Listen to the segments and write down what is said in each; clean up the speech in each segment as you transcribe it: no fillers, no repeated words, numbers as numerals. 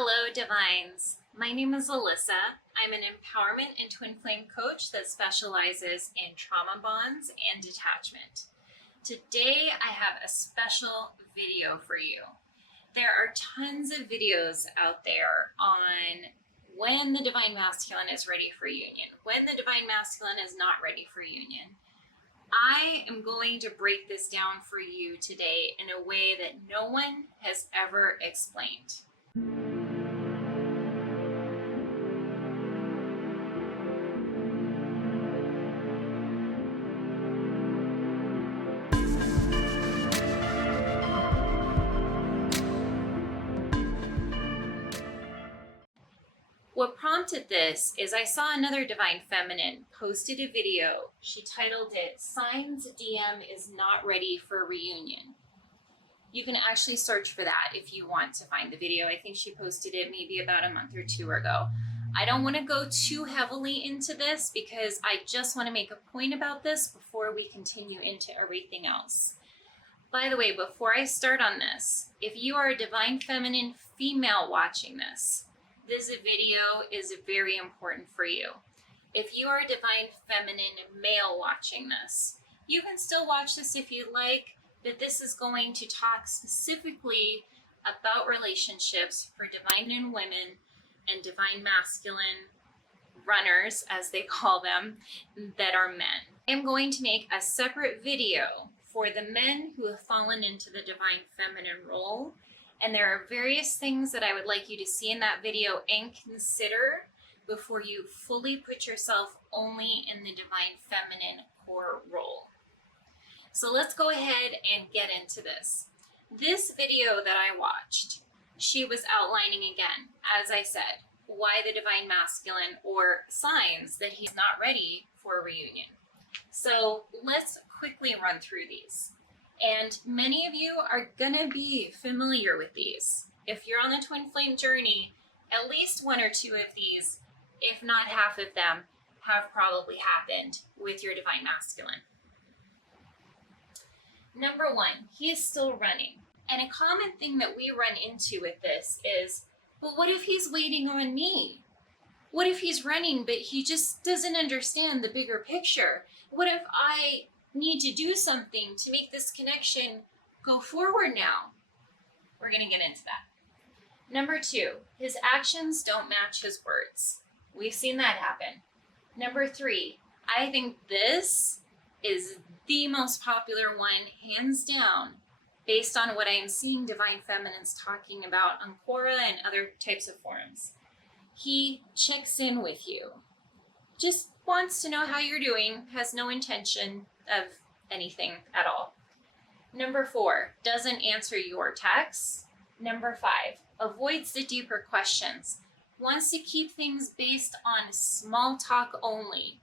Hello, Divines. My name is Alyssa. I'm an empowerment and twin flame coach that specializes in trauma bonds and detachment. Today, I have a special video for you. There are tons of videos out there on when the Divine Masculine is ready for union, when the Divine Masculine is not ready for union. I am going to break this down for you today in a way that no one has ever explained. What prompted this is I saw another Divine Feminine posted a video. She titled it, "Signs DM is not ready for reunion." You can actually search for that if you want to find the video. I think she posted it maybe about a month or two ago. I don't want to go too heavily into this because I just want to make a point about this before we continue into everything else. By the way, before I start on this, if you are a Divine Feminine female watching this video is very important for you. If you are a Divine Feminine male watching this, you can still watch this if you'd like, but this is going to talk specifically about relationships for Divine and women and Divine Masculine runners, as they call them, that are men. I am going to make a separate video for the men who have fallen into the Divine Feminine role. And there are various things that I would like you to see in that video and consider before you fully put yourself only in the Divine Feminine core role. So let's go ahead and get into this. This video that I watched, she was outlining again, as I said, why the Divine Masculine, or signs that he's not ready for a reunion. So let's quickly run through these. And many of you are gonna be familiar with these. If you're on the twin flame journey, at least one or two of these, if not half of them, have probably happened with your Divine Masculine. Number one, he is still running. And a common thing that we run into with this is, well, what if he's waiting on me? What if he's running, but he just doesn't understand the bigger picture? What if I need to do something to make this connection go forward now? We're going to get into that. Number two, his actions don't match his words. We've seen that happen. Number three, I think this is the most popular one, hands down, based on what I am seeing Divine Feminines talking about on Quora and other types of forums. He checks in with you, just wants to know how you're doing, has no intention of anything at all. Number four, doesn't answer your texts. Number five, avoids the deeper questions, wants to keep things based on small talk only.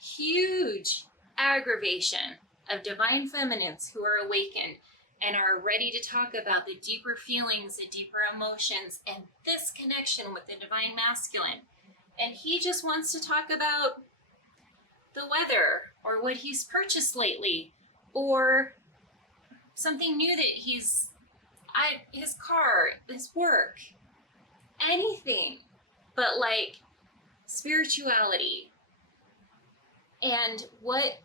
Huge aggravation of Divine Feminines who are awakened and are ready to talk about the deeper feelings, the deeper emotions, and this connection with the Divine Masculine. And he just wants to talk about the weather, or what he's purchased lately, or something new that his car, his work, anything but like spirituality and what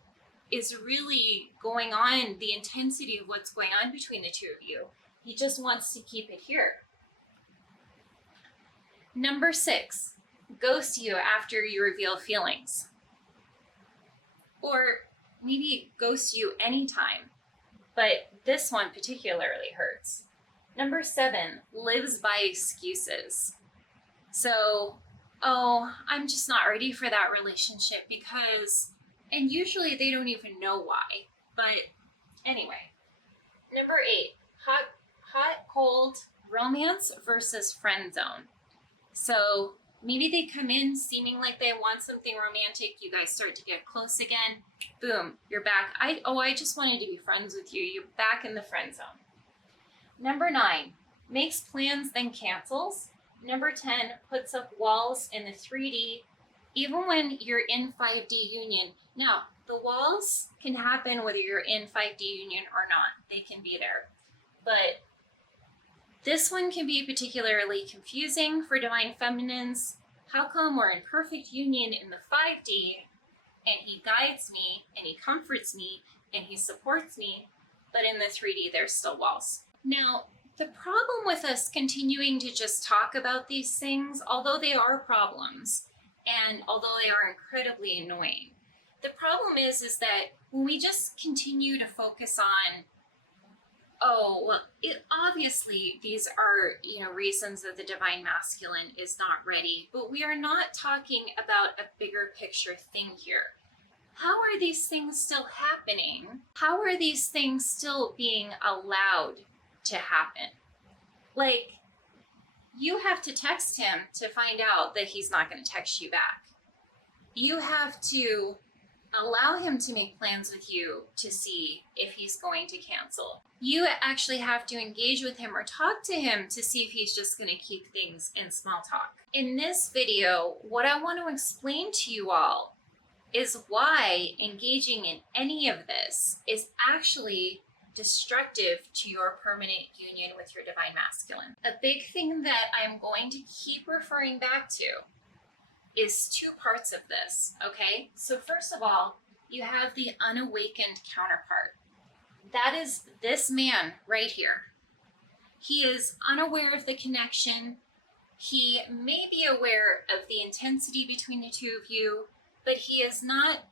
is really going on, the intensity of what's going on between the two of you. He just wants to keep it here. Number six, ghost you after you reveal feelings. Or maybe ghost you anytime, but this one particularly hurts. Number seven, lives by excuses. So, I'm just not ready for that relationship because, and usually they don't even know why, but anyway. Number eight, hot, cold romance versus friend zone. So maybe they come in seeming like they want something romantic. You guys start to get close again. Boom, you're back. I just wanted to be friends with you. You're back in the friend zone. Number nine, makes plans then cancels. Number 10, puts up walls in the 3D, even when you're in 5D union. Now, the walls can happen whether you're in 5D union or not. They can be there. But This one can be particularly confusing for divine feminines. How come we're in perfect union in the 5D and he guides me and he comforts me and he supports me, but in the 3D there's still walls? Now, the problem with us continuing to just talk about these things, although they are problems and although they are incredibly annoying, the problem is that when we just continue to focus on, oh, well, obviously these are, reasons that the divine masculine is not ready, but we are not talking about a bigger picture thing here. How are these things still happening? How are these things still being allowed to happen? Like, you have to text him to find out that he's not going to text you back. You have to allow him to make plans with you to see if he's going to cancel. You actually have to engage with him or talk to him to see if he's just going to keep things in small talk. In this video, what I want to explain to you all is why engaging in any of this is actually destructive to your permanent union with your divine masculine. A big thing that I'm going to keep referring back to is two parts of this, okay? So first of all, you have the unawakened counterpart. That is this man right here. He is unaware of the connection. He may be aware of the intensity between the two of you, but he's not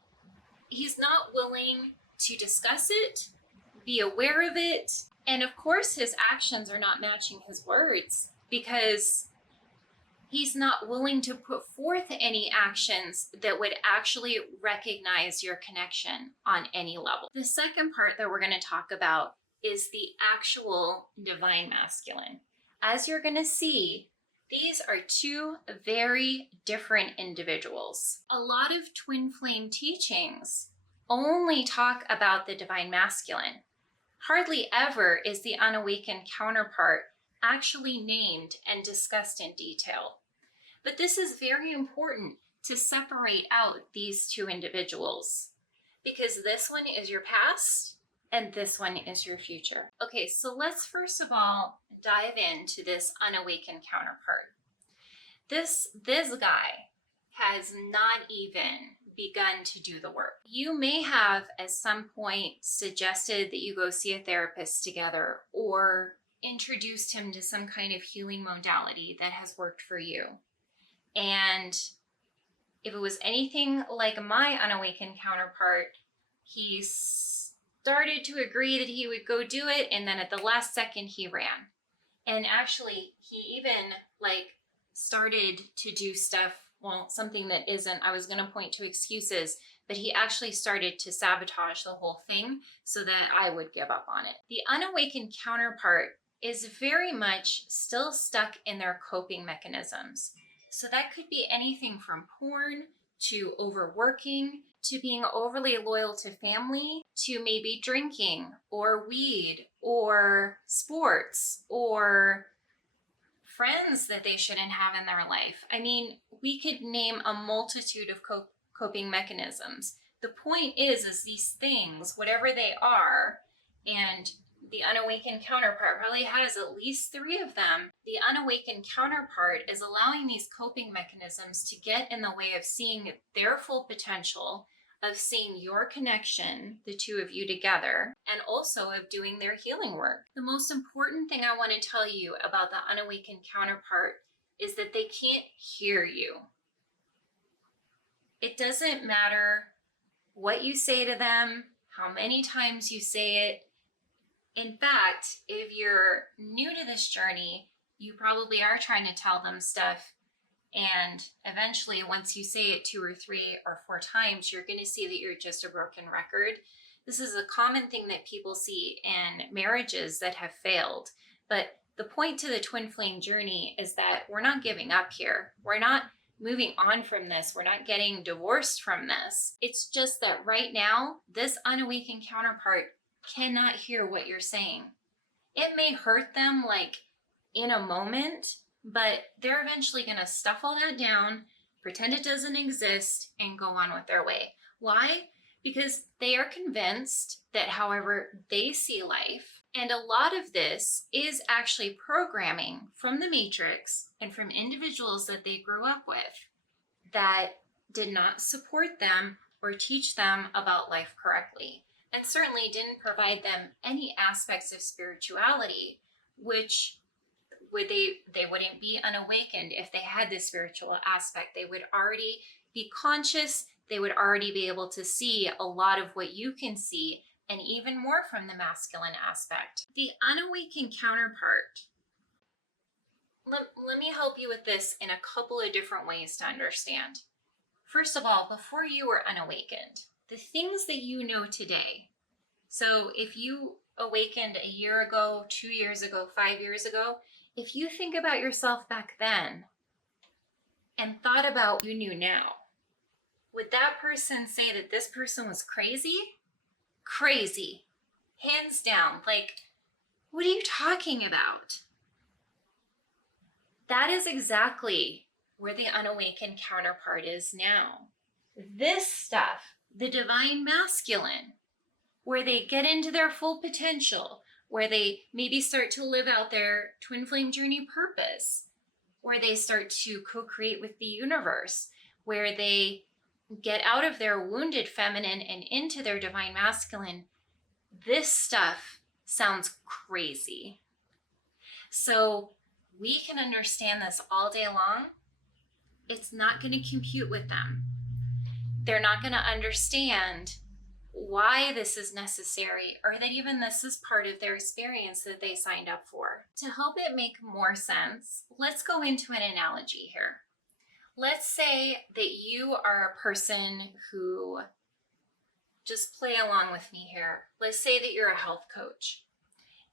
willing to discuss it, be aware of it, and of course his actions are not matching his words because he's not willing to put forth any actions that would actually recognize your connection on any level. The second part that we're going to talk about is the actual divine masculine. As you're going to see, these are two very different individuals. A lot of twin flame teachings only talk about the divine masculine. Hardly ever is the unawakened counterpart actually named and discussed in detail. But this is very important to separate out these two individuals because this one is your past and this one is your future. Okay, so let's first of all dive into this unawakened counterpart. This guy has not even begun to do the work. You may have at some point suggested that you go see a therapist together or introduced him to some kind of healing modality that has worked for you. And if it was anything like my unawakened counterpart, he started to agree that he would go do it, and then at the last second he ran. And actually, he even started to do stuff, well, something that isn't, I was going to point to excuses, but he actually started to sabotage the whole thing so that I would give up on it. The unawakened counterpart is very much still stuck in their coping mechanisms. So that could be anything from porn to overworking to being overly loyal to family to maybe drinking or weed or sports or friends that they shouldn't have in their life. I mean, we could name a multitude of coping mechanisms. The point is these things, whatever they are, and the unawakened counterpart probably has at least 3 of them. The unawakened counterpart is allowing these coping mechanisms to get in the way of seeing their full potential, of seeing your connection, the two of you together, and also of doing their healing work. The most important thing I want to tell you about the unawakened counterpart is that they can't hear you. It doesn't matter what you say to them, how many times you say it. In fact, if you're new to this journey, you probably are trying to tell them stuff, and eventually once you say it 2 or 3 or 4 times, you're going to see that you're just a broken record. This is a common thing that people see in marriages that have failed. But the point to the twin flame journey is that we're not giving up here. We're not moving on from this. We're not getting divorced from this. It's just that right now, this unawakened counterpart cannot hear what you're saying. It may hurt them in a moment, but they're eventually going to stuff all that down, pretend it doesn't exist, and go on with their way. Why? Because they are convinced that however they see life And a lot of this is actually programming from the matrix and from individuals that they grew up with that did not support them or teach them about life correctly, and certainly didn't provide them any aspects of spirituality, which they wouldn't be unawakened if they had this spiritual aspect. They would already be conscious. They would already be able to see a lot of what you can see, and even more from the masculine aspect. The unawakened counterpart. Let me help you with this in a couple of different ways to understand. First of all, before you were unawakened, the things that you know today. So if you awakened a year ago, 2 years ago, 5 years ago, if you think about yourself back then and thought about what you knew now, would that person say that this person was crazy? Crazy. Hands down. Like, what are you talking about? That is exactly where the unawakened counterpart is now. This stuff, the divine masculine, where they get into their full potential, where they maybe start to live out their twin flame journey purpose, where they start to co-create with the universe, where they get out of their wounded feminine and into their divine masculine. This stuff sounds crazy. So we can understand this all day long. It's not going to compute with them. They're not going to understand why this is necessary, or that even this is part of their experience that they signed up for. To help it make more sense, let's go into an analogy here. Let's say that you are a person who, just play along with me here. Let's say that you're a health coach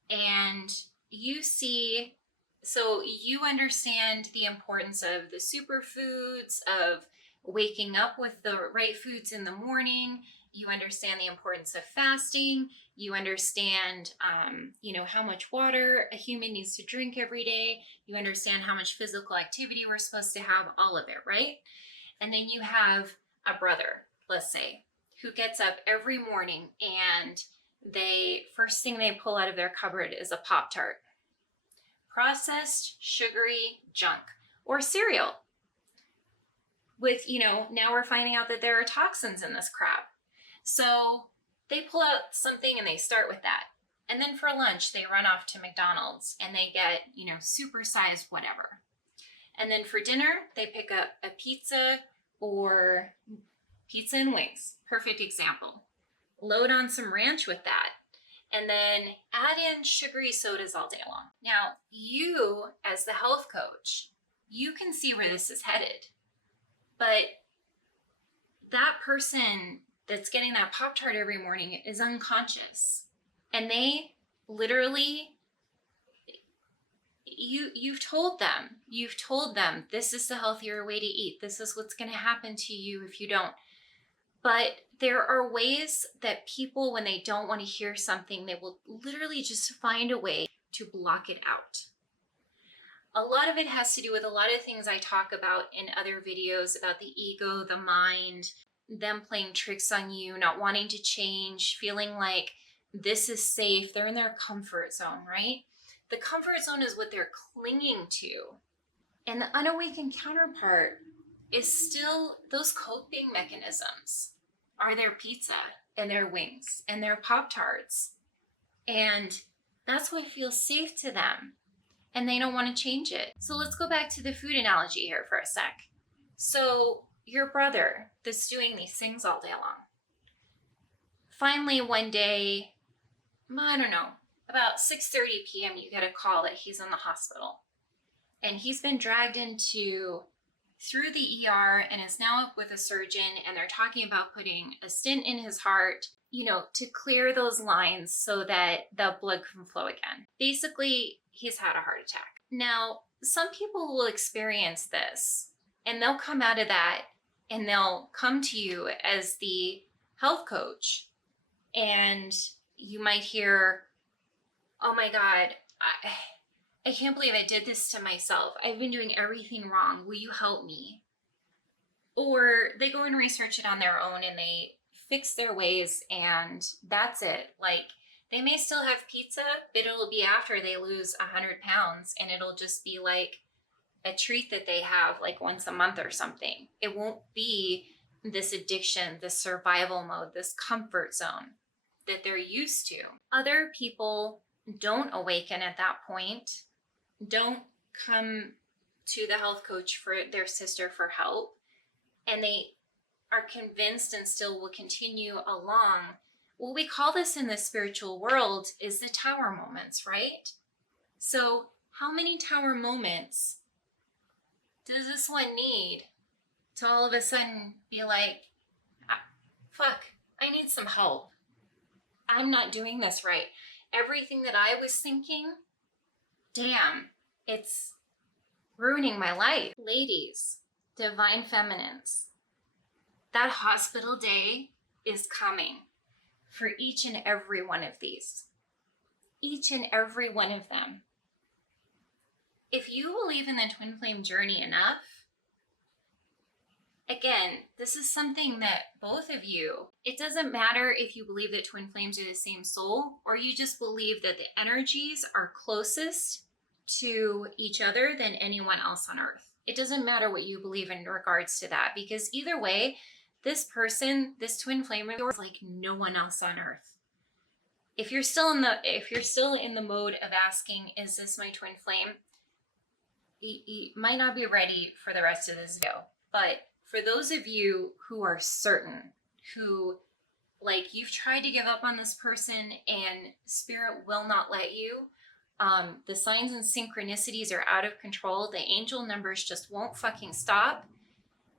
and you see, so you understand the importance of the superfoods, of waking up with the right foods in the morning. You understand the importance of fasting. You understand, how much water a human needs to drink every day. You understand how much physical activity we're supposed to have, all of it, right? And then you have a brother, let's say, who gets up every morning and first thing they pull out of their cupboard is a Pop-Tart. Processed, sugary junk, or cereal. With, now we're finding out that there are toxins in this crap. So they pull out something and they start with that. And then for lunch, they run off to McDonald's and they get, supersized whatever. And then for dinner, they pick up a pizza or pizza and wings. Perfect example. Load on some ranch with that. And then add in sugary sodas all day long. Now, you, as the health coach, you can see where this is headed. But that person that's getting that Pop-Tart every morning is unconscious. And they literally, you've told them this is the healthier way to eat. This is what's going to happen to you if you don't. But there are ways that people, when they don't want to hear something, they will literally just find a way to block it out. A lot of it has to do with a lot of things I talk about in other videos about the ego, the mind, them playing tricks on you, not wanting to change, feeling like this is safe. They're in their comfort zone, right? The comfort zone is what they're clinging to. And the unawakened counterpart is still those coping mechanisms are their pizza and their wings and their Pop-Tarts. And that's what feels safe to them. And they don't want to change it. So let's go back to the food analogy here for a sec. So your brother that's doing these things all day long. Finally, one day, I don't know, about 6:30 p.m., you get a call that he's in the hospital. And he's been dragged through the ER and is now up with a surgeon, and they're talking about putting a stent in his heart, to clear those lines so that the blood can flow again. Basically, he's had a heart attack. Now, some people will experience this and they'll come out of that and they'll come to you as the health coach, and you might hear, oh my God, I can't believe I did this to myself. I've been doing everything wrong. Will you help me? Or they go and research it on their own and they fix their ways and that's it. Like, They may still have pizza, but it'll be after they lose 100 pounds, and it'll just be like a treat that they have like once a month or something. It won't be this addiction, this survival mode, this comfort zone that they're used to. Other people don't awaken at that point, don't come to the health coach for their sister for help, and they are convinced and still will continue along. What we call this in the spiritual world is the tower moments, right? So how many tower moments does this one need to all of a sudden be like, fuck, I need some help. I'm not doing this right. Everything that I was thinking, damn, it's ruining my life. Ladies, divine feminines, that hospital day is coming for each and every one of these. Each and every one of them. If you believe in the twin flame journey enough, again, this is something that both of you, it doesn't matter if you believe that twin flames are the same soul, or you just believe that the energies are closest to each other than anyone else on earth. It doesn't matter what you believe in regards to that, because either way, this person, this twin flame of yours, is like no one else on earth. If you're still in the mode of asking, is this my twin flame? You might not be ready for the rest of this video, but for those of you who are certain, who like you've tried to give up on this person and spirit will not let you, the signs and synchronicities are out of control. The angel numbers just won't fucking stop.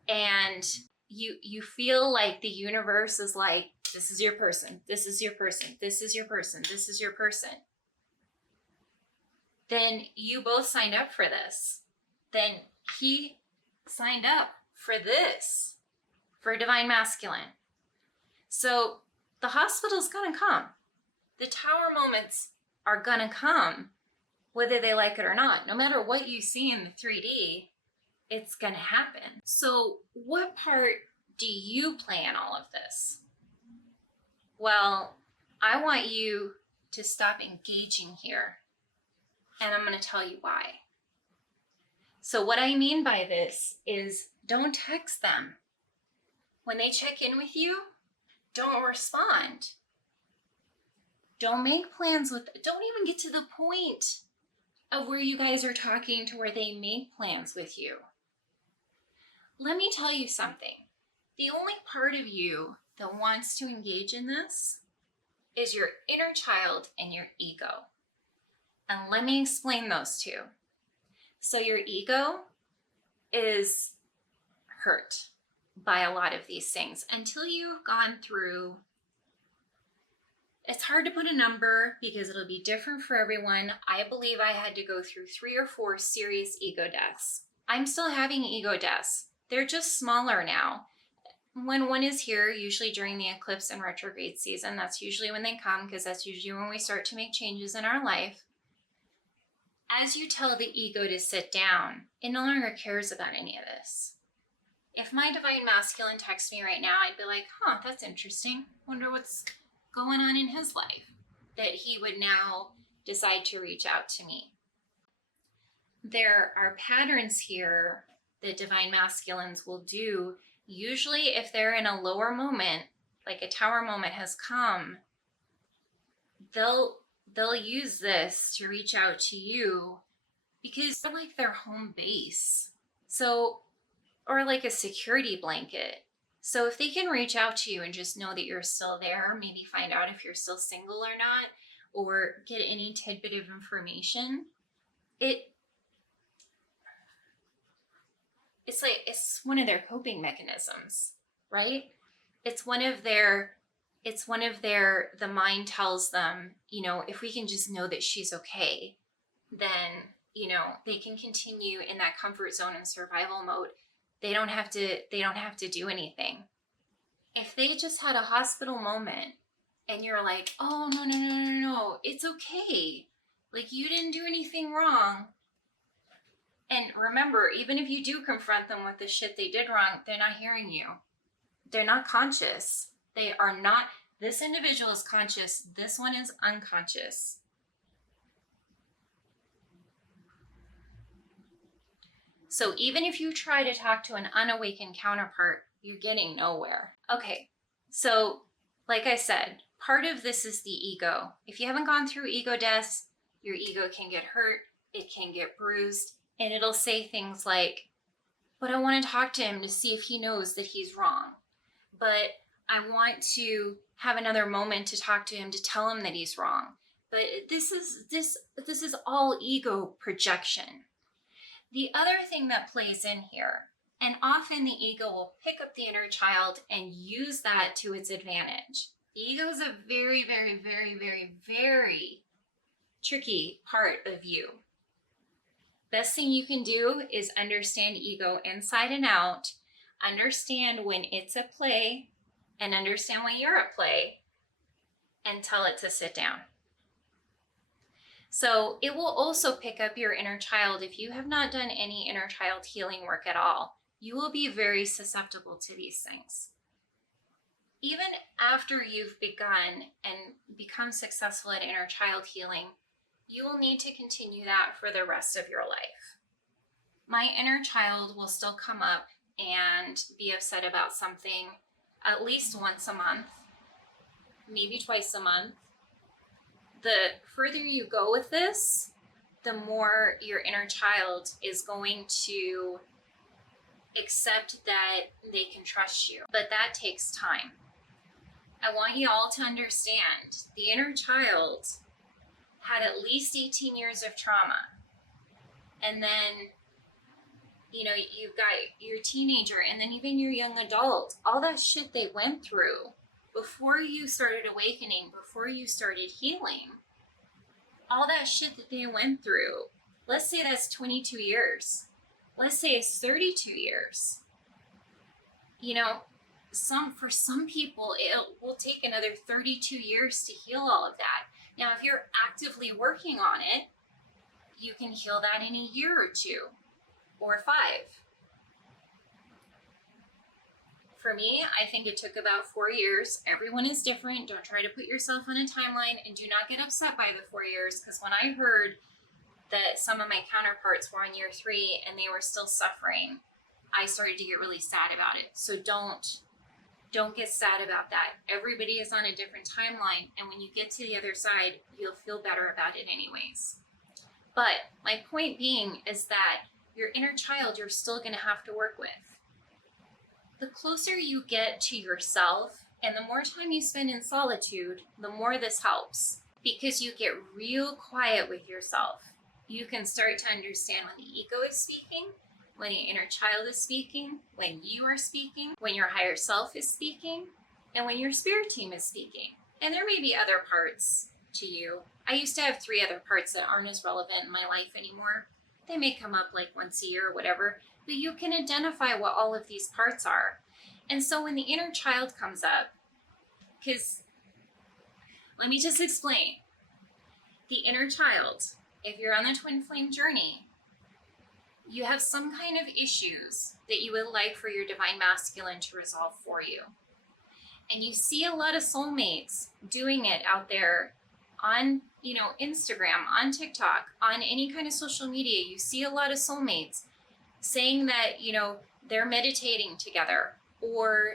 And you feel like the universe is like, this is your person, this is your person, this is your person, this is your person. Then you both signed up for this. Then he signed up for this, for divine masculine. So the hospital's gonna come. The tower moments are gonna come, whether they like it or not. No matter what you see in the 3D, it's gonna happen. So what part do you play in all of this? Well, I want you to stop engaging here, and I'm gonna tell you why. So what I mean by this is, don't text them. When they check in with you, don't respond. Don't make plans don't even get to the point of where you guys are talking to where they make plans with you. Let me tell you something. The only part of you that wants to engage in this is your inner child and your ego. And let me explain those two. So your ego is hurt by a lot of these things until you've gone through. It's hard to put a number because it'll be different for everyone. I believe I had to go through 3 or 4 serious ego deaths. I'm still having ego deaths. They're just smaller now. When one is here, usually during the eclipse and retrograde season, that's usually when they come, because that's usually when we start to make changes in our life. As you tell the ego to sit down, it no longer cares about any of this. If my divine masculine texts me right now, I'd be like, huh, that's interesting. Wonder what's going on in his life that he would now decide to reach out to me. There are patterns here that divine masculines will do. Usually if they're in a lower moment, like a tower moment has come, they'll use this to reach out to you because they're like their home base. So, or like a security blanket. So if they can reach out to you and just know that you're still there, maybe find out if you're still single or not, or get any tidbit of information, it's one of their coping mechanisms, right? The mind tells them, if we can just know that she's okay, then, they can continue in that comfort zone and survival mode. They don't have to do anything. If they just had a hospital moment and you're like, oh, no, it's okay. Like, you didn't do anything wrong. And remember, even if you do confront them with the shit they did wrong, they're not hearing you. They're not conscious. This individual is conscious, this one is unconscious. So even if you try to talk to an unawakened counterpart, you're getting nowhere. Okay, so like I said, part of this is the ego. If you haven't gone through ego deaths, your ego can get hurt, it can get bruised, and it'll say things like, but I want to talk to him to see if he knows that he's wrong. But I want to have another moment to talk to him to tell him that he's wrong. But this is all ego projection. The other thing that plays in here, and often the ego will pick up the inner child and use that to its advantage. Ego is a very, very, very, very, very tricky part of you. Best thing you can do is understand ego inside and out, understand when it's at play, and understand when you're at play, and tell it to sit down. So it will also pick up your inner child. If you have not done any inner child healing work at all, you will be very susceptible to these things. Even after you've begun and become successful at inner child healing, you will need to continue that for the rest of your life. My inner child will still come up and be upset about something at least once a month, maybe twice a month. The further you go with this, the more your inner child is going to accept that they can trust you. But that takes time. I want you all to understand the inner child had at least 18 years of trauma. And then, you've got your teenager and then even your young adult, all that shit they went through before you started awakening, before you started healing, all that shit that they went through, let's say that's 22 years. Let's say it's 32 years. For some people, it will take another 32 years to heal all of that. Now, if you're actively working on it, you can heal that in a year or 2 or 5. For me, I think it took about 4 years. Everyone is different. Don't try to put yourself on a timeline, and do not get upset by the 4 years, because when I heard that some of my counterparts were on year 3 and they were still suffering, I started to get really sad about it. So don't get sad about that. Everybody is on a different timeline, and when you get to the other side, you'll feel better about it anyways. But my point being is that your inner child, you're still going to have to work with. The closer you get to yourself and the more time you spend in solitude, the more this helps, because you get real quiet with yourself. You can start to understand when the ego is speaking, when your inner child is speaking, when you are speaking, when your higher self is speaking, and when your spirit team is speaking. And there may be other parts to you. I used to have 3 other parts that aren't as relevant in my life anymore. They may come up like once a year or whatever, but you can identify what all of these parts are. And so when the inner child comes up, because let me just explain. The inner child, if you're on the twin flame journey, you have some kind of issues that you would like for your divine masculine to resolve for you. And you see a lot of soulmates doing it out there on, Instagram, on TikTok, on any kind of social media. You see a lot of soulmates saying that, they're meditating together, or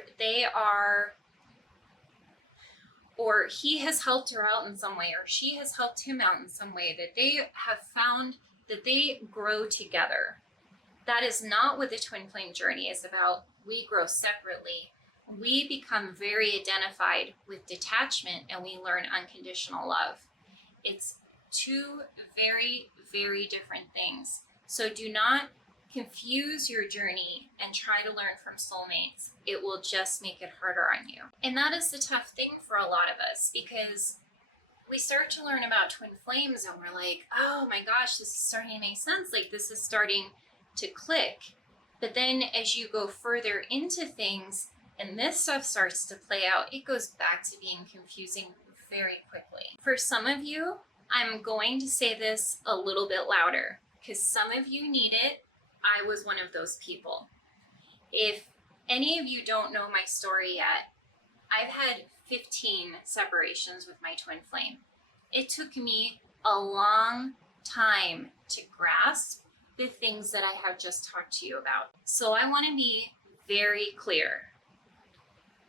or he has helped her out in some way, or she has helped him out in some way, that they have found that they grow together. That is not what the twin flame journey is about. We grow separately. We become very identified with detachment, and we learn unconditional love. It's 2 very, very different things. So do not confuse your journey and try to learn from soulmates. It will just make it harder on you. And that is the tough thing for a lot of us, because we start to learn about twin flames and we're like, oh my gosh, this is starting to make sense. Like, this is starting to click. But then as you go further into things and this stuff starts to play out, it goes back to being confusing very quickly. For some of you, I'm going to say this a little bit louder because some of you need it. I was one of those people. If any of you don't know my story yet, I've had 15 separations with my twin flame. It took me a long time to grasp the things that I have just talked to you about. So I want to be very clear.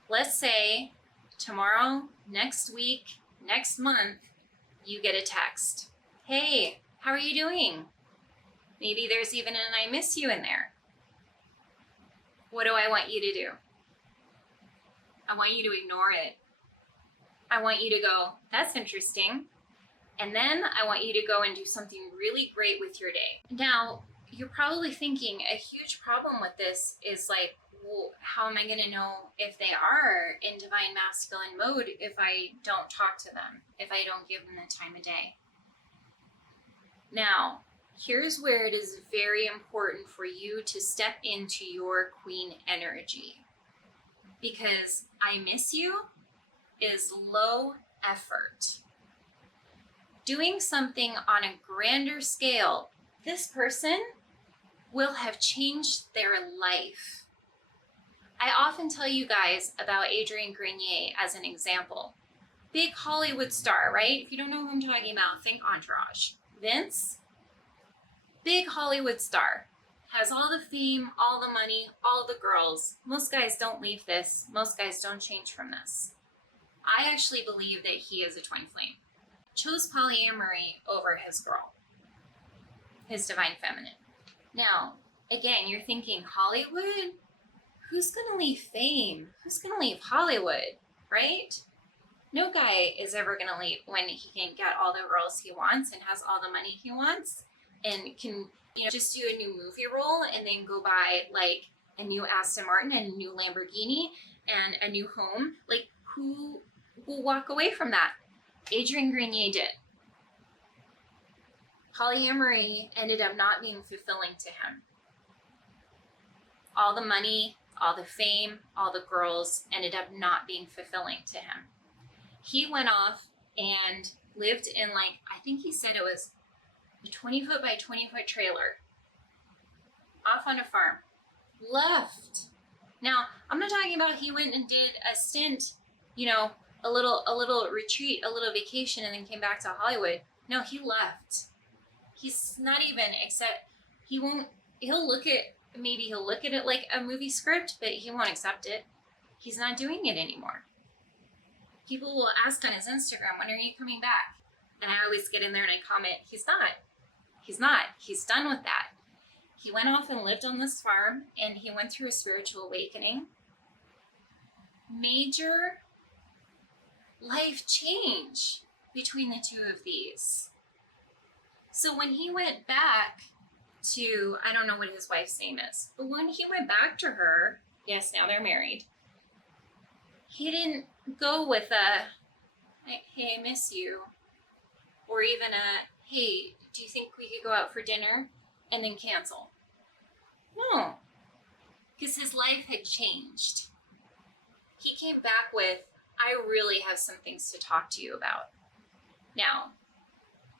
Let's say tomorrow, next week, next month, you get a text. Hey, how are you doing? Maybe there's even an I miss you in there. What do I want you to do? I want you to ignore it. I want you to go, that's interesting. And then I want you to go and do something really great with your day. Now, you're probably thinking a huge problem with this is like, well, how am I going to know if they are in divine masculine mode if I don't talk to them, if I don't give them the time of day? Now, here's where it is very important for you to step into your queen energy. Because I miss you is low effort. Doing something on a grander scale, this person will have changed their life. I often tell you guys about Adrian Grenier as an example. Big Hollywood star, right? If you don't know who I'm talking about, think Entourage. Vince, big Hollywood star, has all the fame, all the money, all the girls. Most guys don't leave this. Most guys don't change from this. I actually believe that he is a twin flame. Chose polyamory over his girl, his divine feminine. Now, again, you're thinking Hollywood? Who's gonna leave fame? Who's gonna leave Hollywood, right? No guy is ever gonna leave when he can get all the girls he wants and has all the money he wants and can, just do a new movie role and then go buy like a new Aston Martin and a new Lamborghini and a new home. Like, who will walk away from that? Adrian Grenier did. Polyamory ended up not being fulfilling to him. All the money, all the fame, all the girls ended up not being fulfilling to him. He went off and lived in I think he said it was a 20-foot by 20-foot trailer off on a farm. Left. Now, I'm not talking about he went and did a stint, a little retreat, a little vacation, and then came back to Hollywood. No, he left. He's not even, he'll look at it like a movie script, but he won't accept it. He's not doing it anymore. People will ask on his Instagram, when are you coming back? And I always get in there and I comment, he's not. He's done with that. He went off and lived on this farm and he went through a spiritual awakening. Major life change between the two of these. So when he went back to, I don't know what his wife's name is, but when he went back to her, yes, now they're married, he didn't go with hey, I miss you, or even hey, do you think we could go out for dinner, and then cancel. No, because his life had changed. He came back with, I really have some things to talk to you about. Now,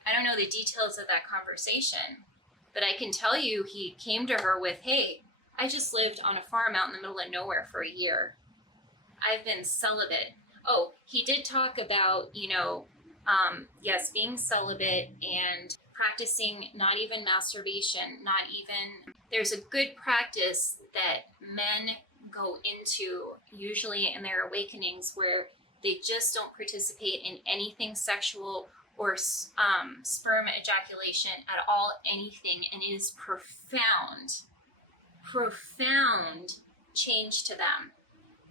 I don't know the details of that conversation, but I can tell you he came to her with, hey, I just lived on a farm out in the middle of nowhere for a year. I've been celibate. Oh, he did talk about, yes, being celibate and practicing not even masturbation, there's a good practice that men go into usually in their awakenings where they just don't participate in anything sexual or sperm ejaculation at all, anything, and it is profound change to them.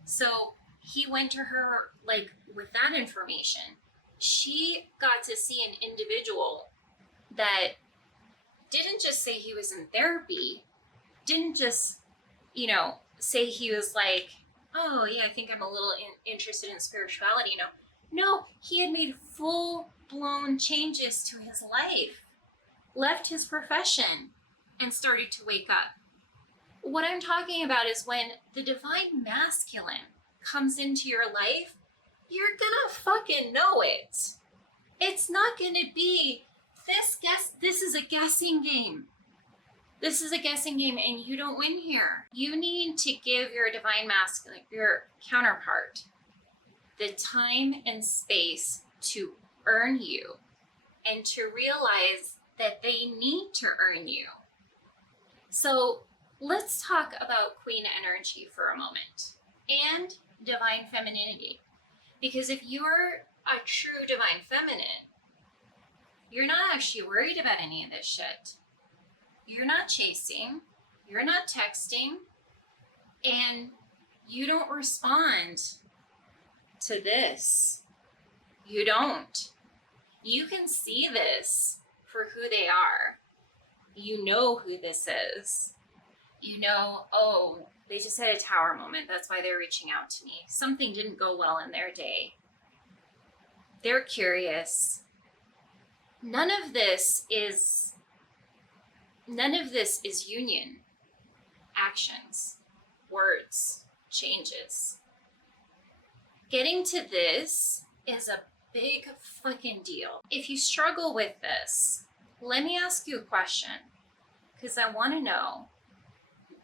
So he went to her with that information. She got to see an individual that didn't just say he was in therapy, didn't just, say he was like, oh yeah, I think I'm a little interested in spirituality. No, he had made full-blown changes to his life, left his profession, and started to wake up. What I'm talking about is when the divine masculine comes into your life, you're gonna fucking know it. It's not gonna be this is a guessing game. This is a guessing game and you don't win here. You need to give your divine masculine, your counterpart, the time and space to earn you and to realize that they need to earn you. So let's talk about queen energy for a moment and divine femininity. Because if you're a true divine feminine, you're not actually worried about any of this shit. You're not chasing, you're not texting, and you don't respond to this. You don't. You can see this for who they are. You know who this is. You know, oh, they just had a tower moment. That's why they're reaching out to me. Something didn't go well in their day. They're curious. None of this is union. Actions, words, changes. Getting to this is a big fucking deal. If you struggle with this, let me ask you a question, because I want to know,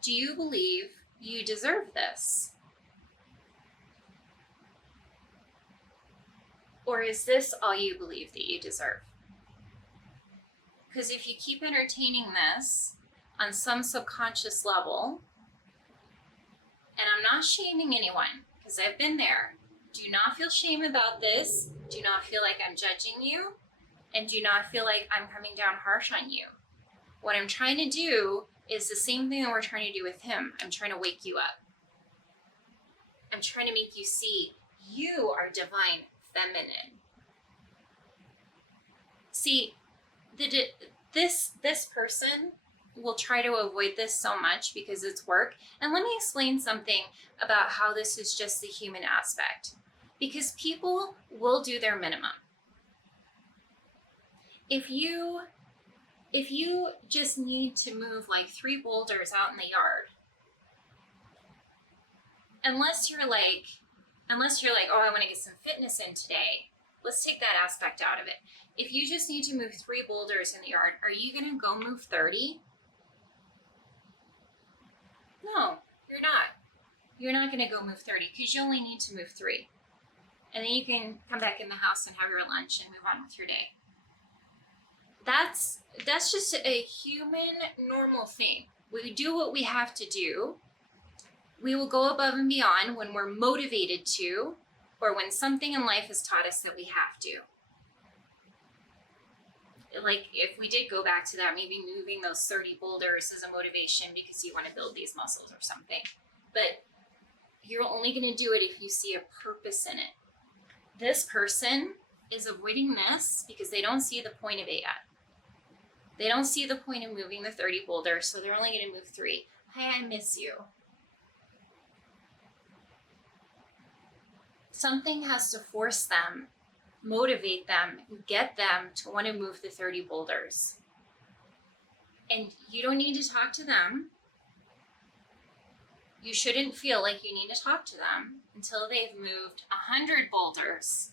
do you believe you deserve this? Or is this all you believe that you deserve? Because if you keep entertaining this on some subconscious level, and I'm not shaming anyone, because I've been there, do not feel shame about this, do not feel like I'm judging you, and do not feel like I'm coming down harsh on you. What I'm trying to do is the same thing that we're trying to do with him. I'm trying to wake you up. I'm trying to make you see you are divine feminine. See, this person will try to avoid this so much because it's work. And let me explain something about how this is just the human aspect. Because people will do their minimum. If you just need to move like 3 boulders out in the yard, unless you're like, oh, I want to get some fitness in today, let's take that aspect out of it. If you just need to move 3 boulders in the yard, are you going to go move 30? No, you're not. You're not going to go move 30 because you only need to move 3. And then you can come back in the house and have your lunch and move on with your day. That's just a human normal thing. We do what we have to do. We will go above and beyond when we're motivated to, or when something in life has taught us that we have to. Like if we did go back to that, maybe moving those 30 boulders as a motivation because you want to build these muscles or something. But you're only going to do it if you see a purpose in it. This person is avoiding this because they don't see the point of it yet. They don't see the point of moving the 30 boulders, so they're only going to move 3. Hi, I miss you. Something has to force them, motivate them, get them to want to move the 30 boulders. And you don't need to talk to them. You shouldn't feel like you need to talk to them until they've moved 100 boulders,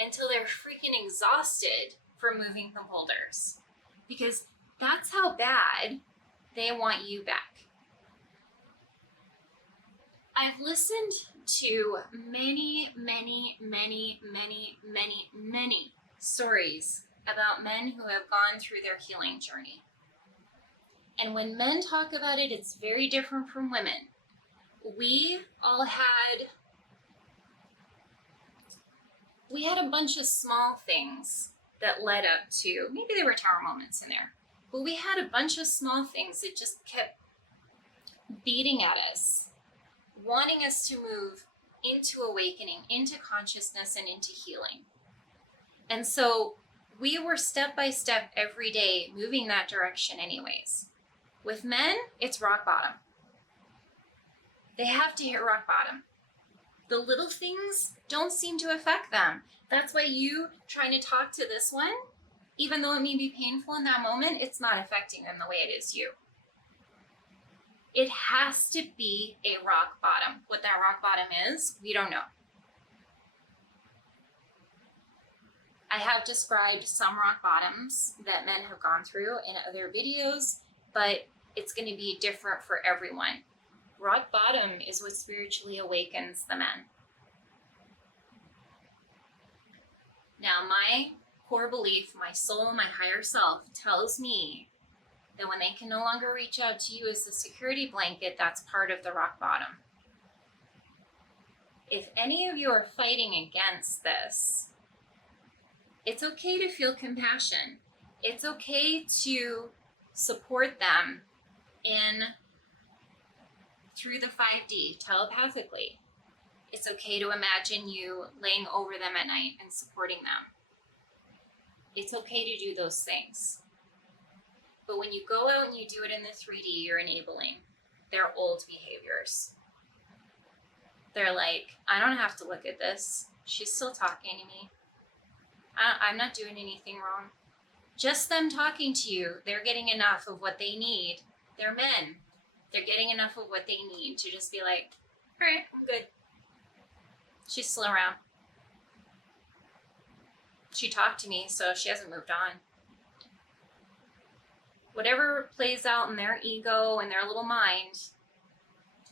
until they're freaking exhausted for moving the boulders. Because that's how bad they want you back. I've listened to many stories about men who have gone through their healing journey. And when men talk about it, it's very different from women. We had a bunch of small things that led up to, maybe there were tower moments in there, but we had a bunch of small things that just kept beating at us, wanting us to move into awakening, into consciousness, and into healing. And so we were step by step every day moving that direction anyways. With men, it's rock bottom. They have to hit rock bottom. The little things don't seem to affect them. That's why you trying to talk to this one, even though it may be painful in that moment, it's not affecting them the way it is you. It has to be a rock bottom. What that rock bottom is, we don't know. I have described some rock bottoms that men have gone through in other videos, but it's going to be different for everyone. Rock bottom is what spiritually awakens the men. Now, my core belief, my soul, my higher self tells me that when they can no longer reach out to you as the security blanket, that's part of the rock bottom. If any of you are fighting against this, it's okay to feel compassion. It's okay to support them through the 5D telepathically. It's okay to imagine you laying over them at night and supporting them. It's okay to do those things. But when you go out and you do it in the 3D, you're enabling their old behaviors. They're like, I don't have to look at this. She's still talking to me. I'm not doing anything wrong. Just them talking to you, they're getting enough of what they need. They're men. They're getting enough of what they need to just be like, all right, I'm good. She's still around. She talked to me, so she hasn't moved on. Whatever plays out in their ego and their little mind,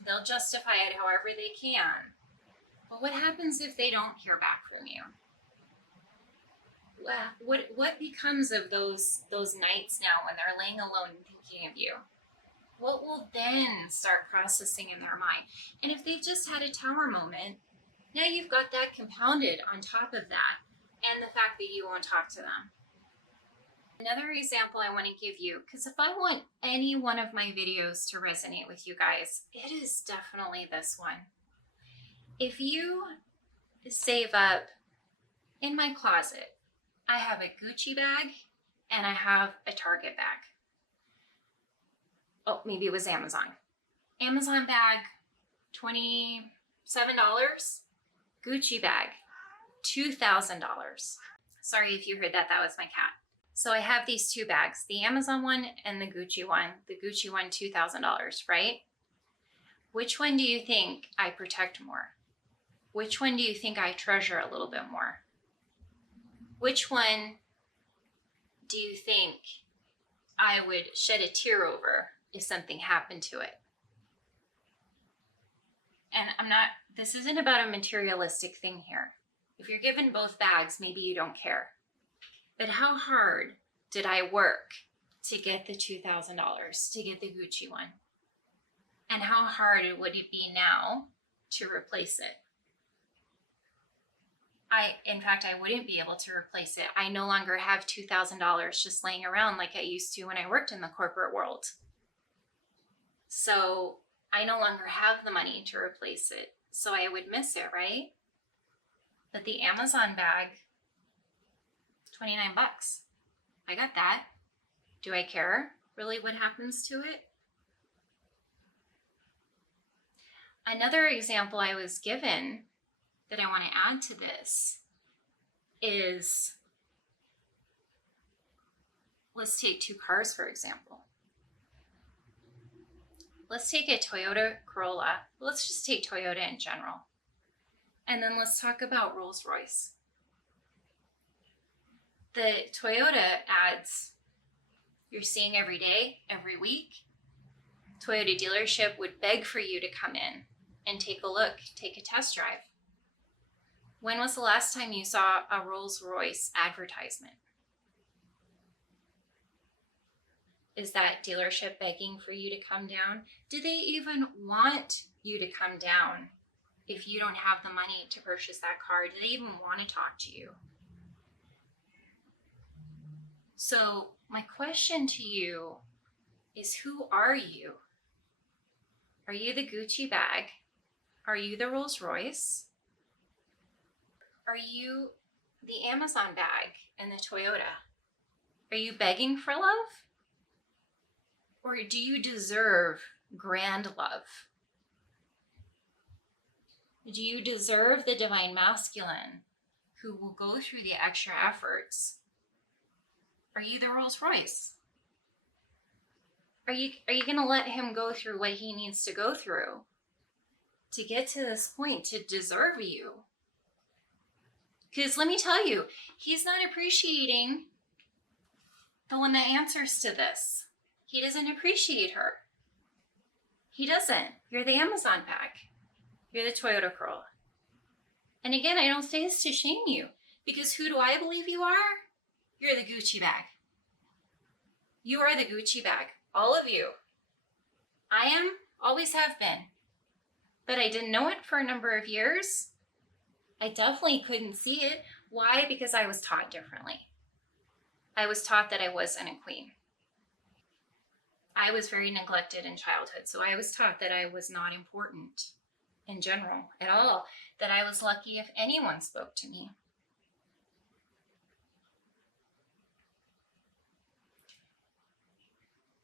they'll justify it however they can. But what happens if they don't hear back from you? What becomes of those nights now when they're laying alone and thinking of you? What will then start processing in their mind? And if they've just had a tower moment, now you've got that compounded on top of that, and the fact that you won't talk to them. Another example I want to give you, because if I want any one of my videos to resonate with you guys, it is definitely this one. If you save up, in my closet, I have a Gucci bag and I have a Target bag. Oh, maybe it was Amazon. Amazon bag, $27. Gucci bag, $2,000. Sorry if you heard that, that was my cat. So I have these two bags, the Amazon one and the Gucci one. The Gucci one, $2,000, right? Which one do you think I protect more? Which one do you think I treasure a little bit more? Which one do you think I would shed a tear over if something happened to it? And this isn't about a materialistic thing here. If you're given both bags, maybe you don't care. But how hard did I work to get the $2,000, to get the Gucci one? And how hard would it be now to replace it? In fact, I wouldn't be able to replace it. I no longer have $2,000 just laying around like I used to when I worked in the corporate world. So I no longer have the money to replace it. So I would miss it, right? But the Amazon bag, $29. I got that. Do I care really what happens to it? Another example I was given that I want to add to this is, let's take two cars, for example. Let's take a Toyota Corolla. Let's just take Toyota in general. And then let's talk about Rolls-Royce. The Toyota ads you're seeing every day, every week. Toyota dealership would beg for you to come in and take a look, take a test drive. When was the last time you saw a Rolls-Royce advertisement? Is that dealership begging for you to come down? Do they even want you to come down if you don't have the money to purchase that car? Do they even want to talk to you? So my question to you is, who are you? Are you the Gucci bag? Are you the Rolls-Royce? Are you the Amazon bag and the Toyota? Are you begging for love? Or do you deserve grand love? Do you deserve the divine masculine who will go through the extra efforts? Are you the Rolls-Royce? Are you going to let him go through what he needs to go through to get to this point, to deserve you? Because let me tell you, he's not appreciating the one that answers to this. He doesn't appreciate her. He doesn't. You're the Amazon bag. You're the Toyota Corolla. And again, I don't say this to shame you. Because who do I believe you are? You're the Gucci bag. You are the Gucci bag. All of you. I am, always have been. But I didn't know it for a number of years. I definitely couldn't see it. Why? Because I was taught differently. I was taught that I wasn't a queen. I was very neglected in childhood, so I was taught that I was not important in general at all, that I was lucky if anyone spoke to me.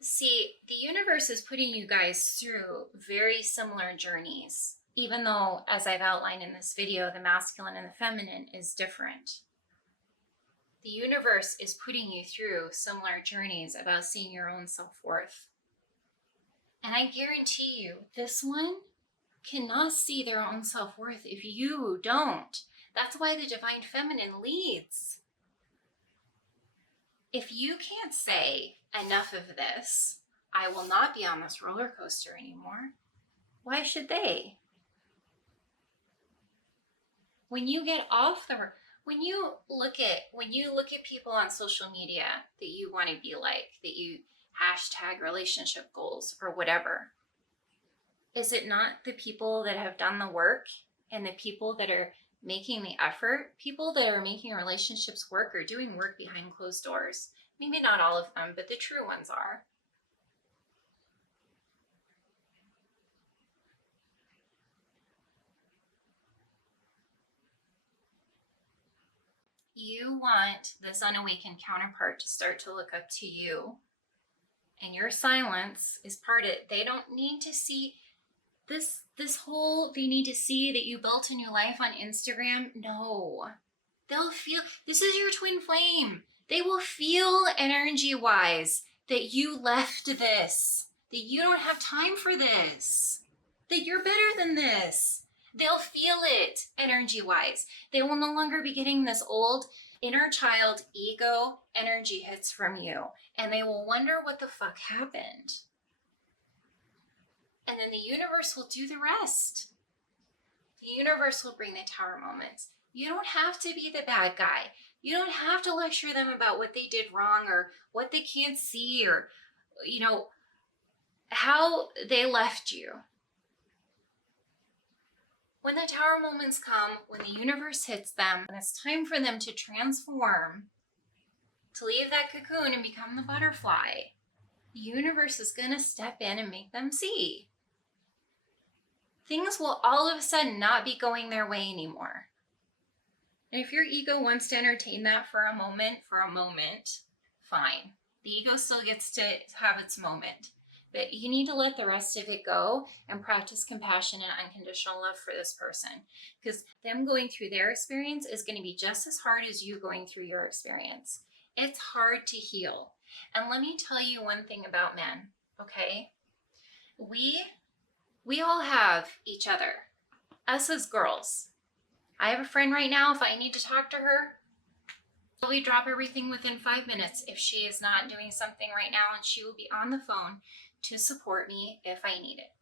See, the universe is putting you guys through very similar journeys, even though, as I've outlined in this video, the masculine and the feminine is different. The universe is putting you through similar journeys about seeing your own self-worth. And I guarantee you, this one cannot see their own self-worth if you don't. That's why the divine feminine leads. If you can't say, enough of this, I will not be on this roller coaster anymore, why should they? When you get off when you look at people on social media that you want to be like, that you hashtag relationship goals or whatever, is it not the people that have done the work and the people that are making the effort? People that are making relationships work are doing work behind closed doors. Maybe not all of them, but the true ones are. You want this unawakened counterpart to start to look up to you, and your silence is part of it. They don't need to see they need to see that you built a new life on Instagram. No, they'll feel, this is your twin flame. They will feel energy wise that you left this, that you don't have time for this, that you're better than this. They'll feel it energy wise. They will no longer be getting this old inner child ego energy hits from you, and they will wonder what the fuck happened. And then the universe will do the rest. The universe will bring the tower moments. You don't have to be the bad guy. You don't have to lecture them about what they did wrong or what they can't see or, how they left you. When the tower moments come, when the universe hits them, when it's time for them to transform, to leave that cocoon and become the butterfly, the universe is going to step in and make them see. Things will all of a sudden not be going their way anymore. And if your ego wants to entertain that for a moment, fine. The ego still gets to have its moment. But you need to let the rest of it go and practice compassion and unconditional love for this person. Because them going through their experience is going to be just as hard as you going through your experience. It's hard to heal. And let me tell you one thing about men, okay? We all have each other. Us as girls. I have a friend right now. If I need to talk to her, I'll probably drop everything within 5 minutes if she is not doing something right now, and she will be on the phone to support me if I need it.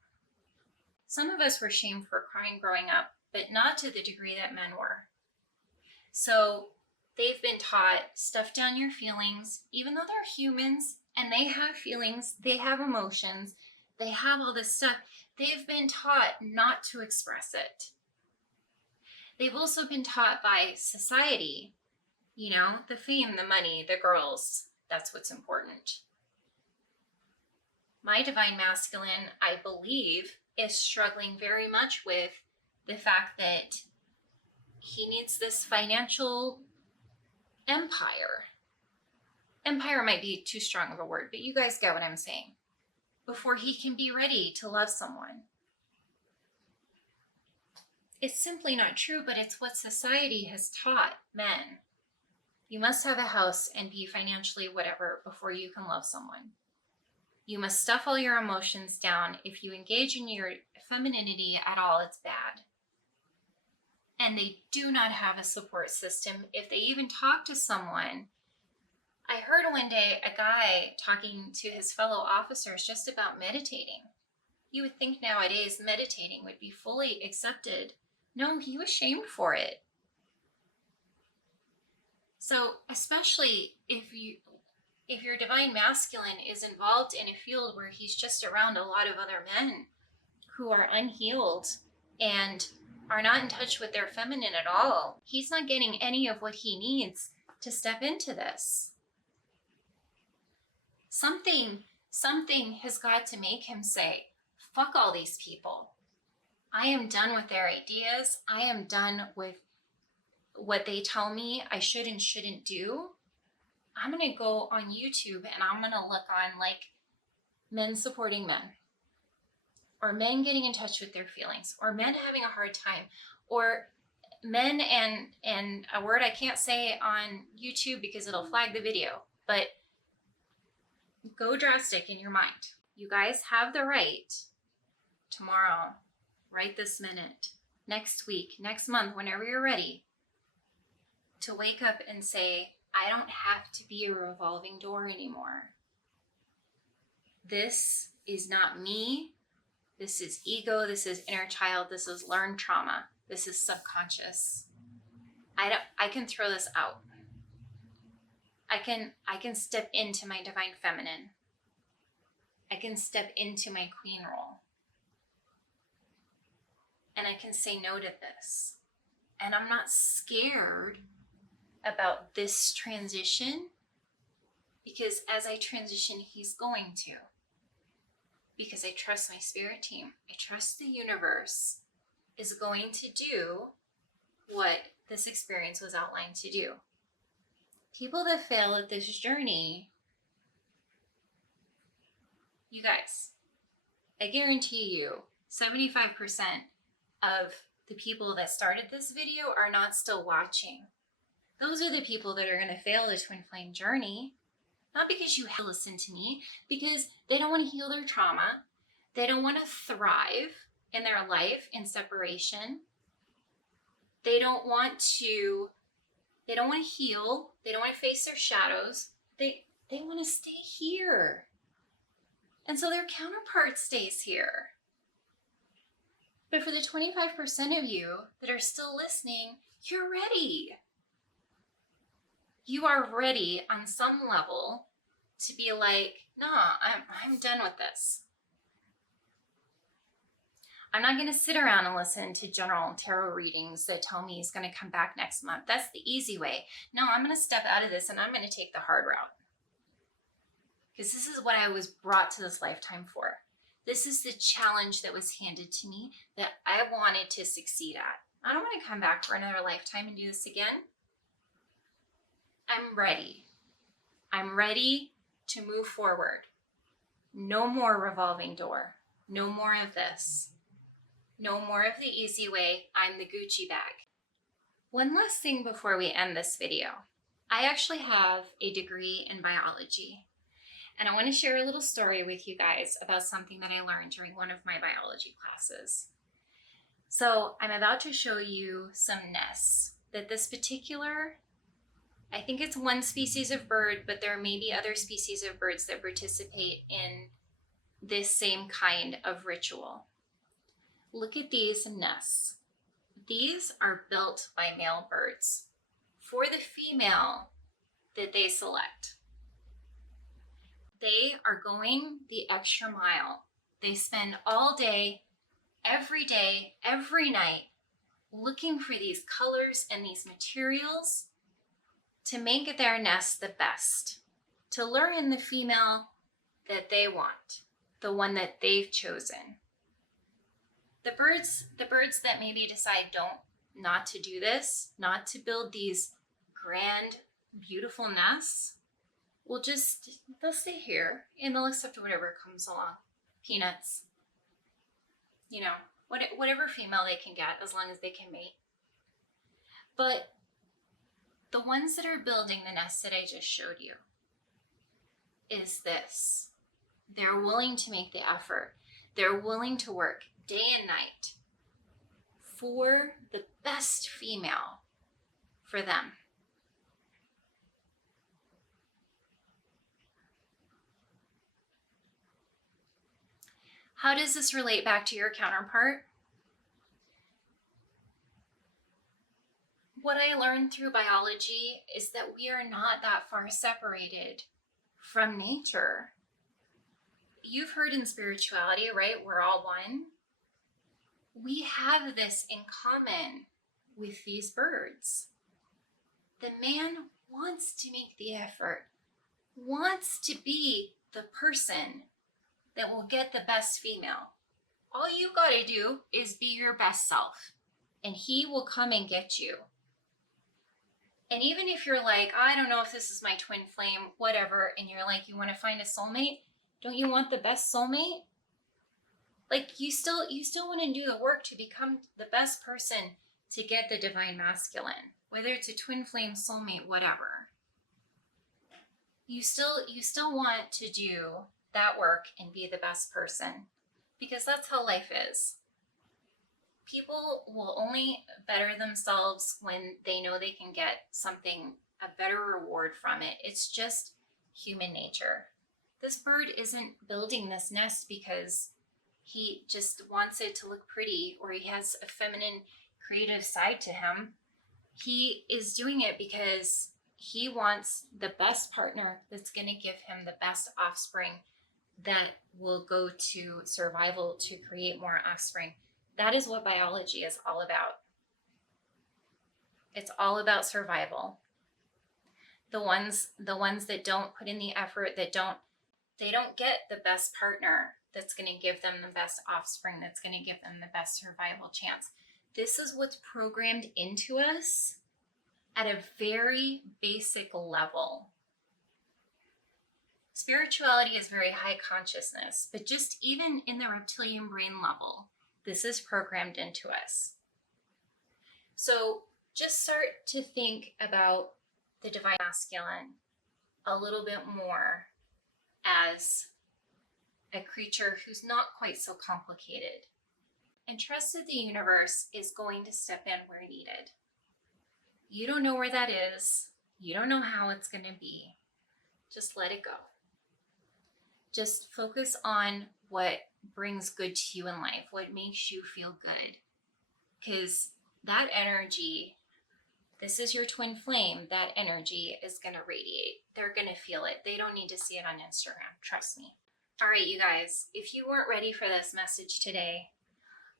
Some of us were shamed for crying growing up, but not to the degree that men were. So they've been taught, stuff down your feelings, even though they're humans and they have feelings, they have emotions, they have all this stuff. They've been taught not to express it. They've also been taught by society, the fame, the money, the girls, that's what's important. My divine masculine, I believe, is struggling very much with the fact that he needs this financial empire. Empire might be too strong of a word, but you guys get what I'm saying. Before he can be ready to love someone. It's simply not true, but it's what society has taught men. You must have a house and be financially whatever before you can love someone. You must stuff all your emotions down. If you engage in your femininity at all, it's bad. And they do not have a support system. If they even talk to someone, I heard one day a guy talking to his fellow officers just about meditating. You would think nowadays meditating would be fully accepted. No, he was shamed for it. So especially if your divine masculine is involved in a field where he's just around a lot of other men who are unhealed and are not in touch with their feminine at all, he's not getting any of what he needs to step into this. Something has got to make him say, fuck all these people. I am done with their ideas. I am done with what they tell me I should and shouldn't do. I'm going to go on YouTube and I'm going to look on like men supporting men, or men getting in touch with their feelings, or men having a hard time, or men and a word I can't say on YouTube because it'll flag the video, but go drastic in your mind. You guys have the right tomorrow, right this minute, next week, next month, whenever you're ready, to wake up and say, I don't have to be a revolving door anymore. This is not me. This is ego. This is inner child. This is learned trauma. This is subconscious. I can throw this out. I can step into my divine feminine. I can step into my queen role. And I can say no to this. And I'm not scared about this transition, because as I transition, he's going to. Because I trust my spirit team. I trust the universe is going to do what this experience was outlined to do. People that fail at this journey, you guys, I guarantee you 75% of the people that started this video are not still watching. Those are the people that are going to fail the twin flame journey. Not because you listen to me, because they don't want to heal their trauma. They don't want to thrive in their life in separation. They don't want to heal. They don't want to face their shadows. They want to stay here. And so their counterpart stays here. But for the 25% of you that are still listening, you're ready. You are ready on some level to be like, nah, I'm done with this. I'm not going to sit around and listen to general tarot readings that tell me he's going to come back next month. That's the easy way. No, I'm going to step out of this and I'm going to take the hard route. Because this is what I was brought to this lifetime for. This is the challenge that was handed to me that I wanted to succeed at. I don't want to come back for another lifetime and do this again. I'm ready. I'm ready to move forward. No more revolving door. No more of this. No more of the easy way. I'm the Gucci bag. One last thing before we end this video. I actually have a degree in biology. And I want to share a little story with you guys about something that I learned during one of my biology classes. So I'm about to show you some nests that this particular, I think it's one species of bird, but there may be other species of birds that participate in this same kind of ritual. Look at these nests. These are built by male birds for the female that they select. They are going the extra mile. They spend all day, every night, looking for these colors and these materials to make their nest the best, to lure in the female that they want, the one that they've chosen. The birds that maybe decide not to do this, not to build these grand, beautiful nests, they'll stay here and they'll accept whatever comes along. Peanuts, whatever female they can get as long as they can mate. But the ones that are building the nest that I just showed you is this. They're willing to make the effort. They're willing to work day and night for the best female for them. How does this relate back to your counterpart? What I learned through biology is that we are not that far separated from nature. You've heard in spirituality, right? We're all one. We have this in common with these birds. The man wants to make the effort, wants to be the person that will get the best female. All you gotta do is be your best self, and he will come and get you. And even if you're like, I don't know if this is my twin flame, whatever, and you're like, you want to find a soulmate, don't you want the best soulmate? Like you still want to do the work to become the best person to get the divine masculine, whether it's a twin flame, soulmate, whatever. You still want to do that work and be the best person, because that's how life is. People will only better themselves when they know they can get something, a better reward from it. It's just human nature. This bird isn't building this nest because he just wants it to look pretty or he has a feminine creative side to him. He is doing it because he wants the best partner that's going to give him the best offspring that will go to survival to create more offspring. That is what biology is all about. It's all about survival. The ones that don't put in the effort, they don't get the best partner that's going to give them the best offspring, that's going to give them the best survival chance. This is what's programmed into us at a very basic level. Spirituality is very high consciousness, but just even in the reptilian brain level, this is programmed into us. So just start to think about the divine masculine a little bit more as a creature who's not quite so complicated. And trust that the universe is going to step in where needed. You don't know where that is. You don't know how it's going to be. Just let it go. Just focus on what brings good to you in life, what makes you feel good. Because that energy, this is your twin flame, that energy is going to radiate. They're going to feel it. They don't need to see it on Instagram. Trust me. All right, you guys, if you weren't ready for this message today,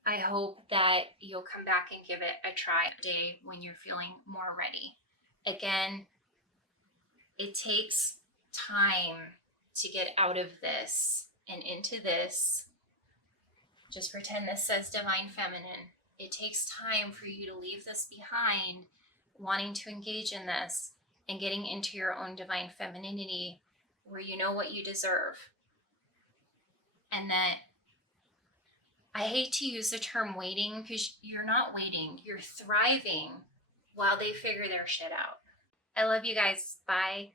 I hope that you'll come back and give it a try today when you're feeling more ready. Again, it takes time to get out of this and into this. Just pretend this says divine feminine. It takes time for you to leave this behind, wanting to engage in this and getting into your own divine femininity where you know what you deserve. And that I hate to use the term waiting, because you're not waiting, you're thriving while they figure their shit out. I love you guys. Bye.